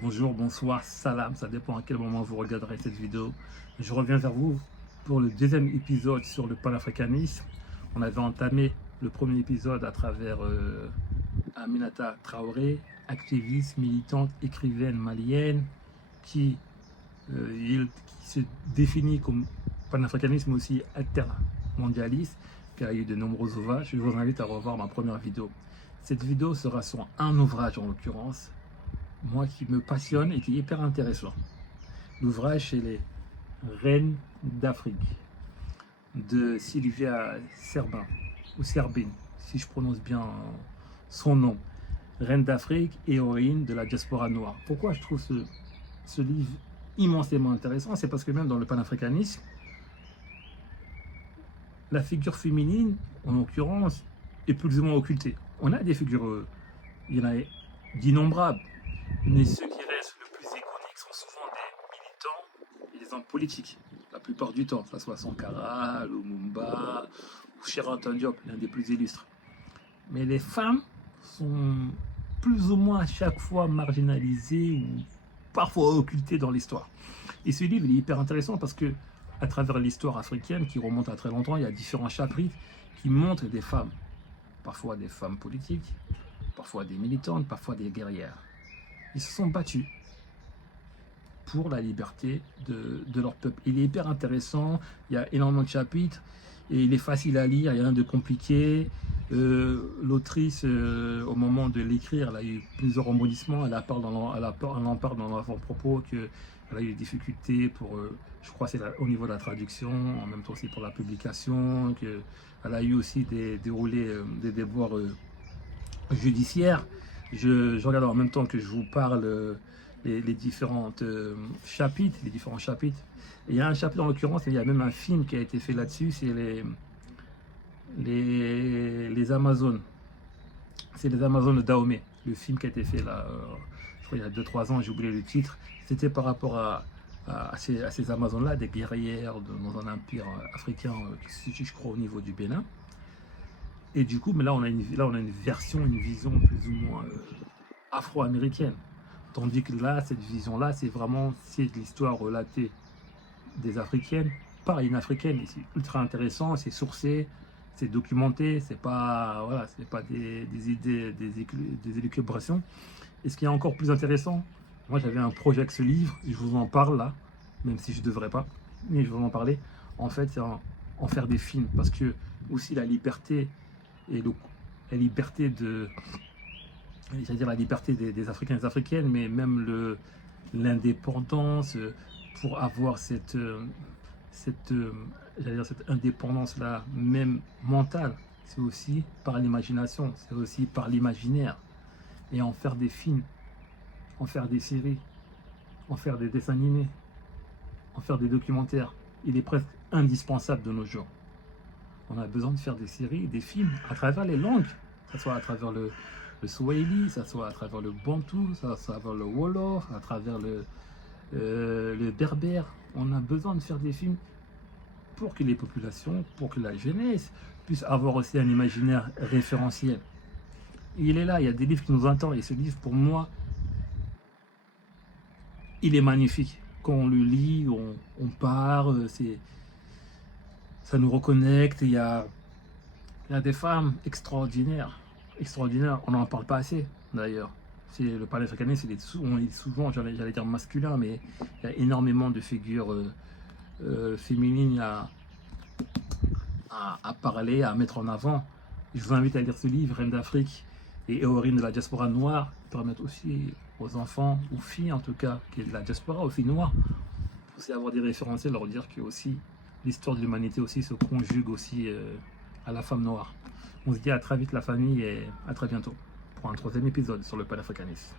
Bonjour, bonsoir, salam, ça dépend à quel moment vous regarderez cette vidéo. Je reviens vers vous pour le deuxième épisode sur le panafricanisme. On avait entamé le premier épisode à travers Aminata Traoré, activiste, militante, écrivaine malienne, qui, qui se définit comme panafricaniste mais aussi altermondialiste, qui a eu de nombreux ouvrages. Je vous invite à revoir ma première vidéo. Cette vidéo sera sur un ouvrage en l'occurrence, moi qui me passionne et qui est hyper intéressant. L'ouvrage, c'est les Reines d'Afrique de Sylvia Serbin, ou Serbin, si je prononce bien son nom. Reine d'Afrique, héroïne de la diaspora noire. Pourquoi je trouve ce livre immensément intéressant? C'est parce que même dans le panafricanisme, la figure féminine, en l'occurrence, est plus ou moins occultée. On a des figures, il y en a d'innombrables, mais ceux qui restent le plus iconiques sont souvent des militants et des hommes politiques, la plupart du temps, que ce soit Sankara, Lumumba ou Cheikh Anta Diop, l'un des plus illustres. Mais les femmes sont plus ou moins à chaque fois marginalisées ou parfois occultées dans l'histoire. Et ce livre il est hyper intéressant parce que, à travers l'histoire africaine qui remonte à très longtemps, il y a différents chapitres qui montrent des femmes, parfois des femmes politiques, parfois des militantes, parfois des guerrières. Ils se sont battus pour la liberté de leur peuple. Il est hyper intéressant, il y a énormément de chapitres, et il est facile à lire, il n'y a rien de compliqué. L'autrice, au moment de l'écrire, elle a eu plusieurs rebondissements, elle en parle dans l'avant-propos qu'elle a eu des difficultés pour, je crois c'est au niveau de la traduction, en même temps aussi pour la publication, qu'elle a eu aussi des déboires judiciaires. Je regarde en même temps que je vous parle les différents chapitres, Et il y a un chapitre en l'occurrence, il y a même un film qui a été fait là-dessus, c'est les Amazones. C'est les Amazones de Dahomey, le film qui a été fait là, je crois il y a 2-3 ans, j'ai oublié le titre. C'était par rapport à ces Amazones-là, des guerrières dans un empire africain qui se situe, je crois, au niveau du Bénin. Et du coup, mais là on a une version, une vision plus ou moins afro-américaine. Tandis que là, cette vision-là, c'est de l'histoire relatée des Africaines par une Africaine. Et c'est ultra intéressant, c'est sourcé, c'est documenté, c'est pas, voilà, c'est pas des idées, des élucubrations. Et ce qui est encore plus intéressant, moi j'avais un projet avec ce livre, je vous en parle là, même si je ne devrais pas, mais je vais en parler. En fait, c'est en faire des films, parce que aussi la liberté et la liberté c'est-à-dire la liberté des Africains et des Africaines, mais même l'indépendance pour avoir cette indépendance-là, même mentale, c'est aussi par l'imagination, c'est aussi par l'imaginaire. Et en faire des films, en faire des séries, en faire des dessins animés, en faire des documentaires, il est presque indispensable de nos jours. On a besoin de faire des séries, des films à travers les langues, que ce soit à travers le Swahili, ça soit à travers le Bantou, ça soit à travers le Wolof, à travers le Berbère. On a besoin de faire des films pour que les populations, pour que la jeunesse puisse avoir aussi un imaginaire référentiel. Et il est là, il y a des livres qui nous entendent, et ce livre, pour moi, il est magnifique. Quand on le lit, on part, ça nous reconnecte, il y a des femmes extraordinaires. On n'en parle pas assez d'ailleurs. C'est le panafricanisme, on est souvent, j'allais dire masculin, mais il y a énormément de figures féminines à parler, à mettre en avant. Je vous invite à lire ce livre, Reine d'Afrique et héroïne de la diaspora noire, qui permettent aussi aux enfants, aux filles en tout cas, qui est de la diaspora, aux filles noires, aussi avoir des référentiels, leur dire que aussi l'histoire de l'humanité aussi se conjugue aussi à la femme noire. On se dit à très vite la famille et à très bientôt pour un troisième épisode sur le panafricanisme.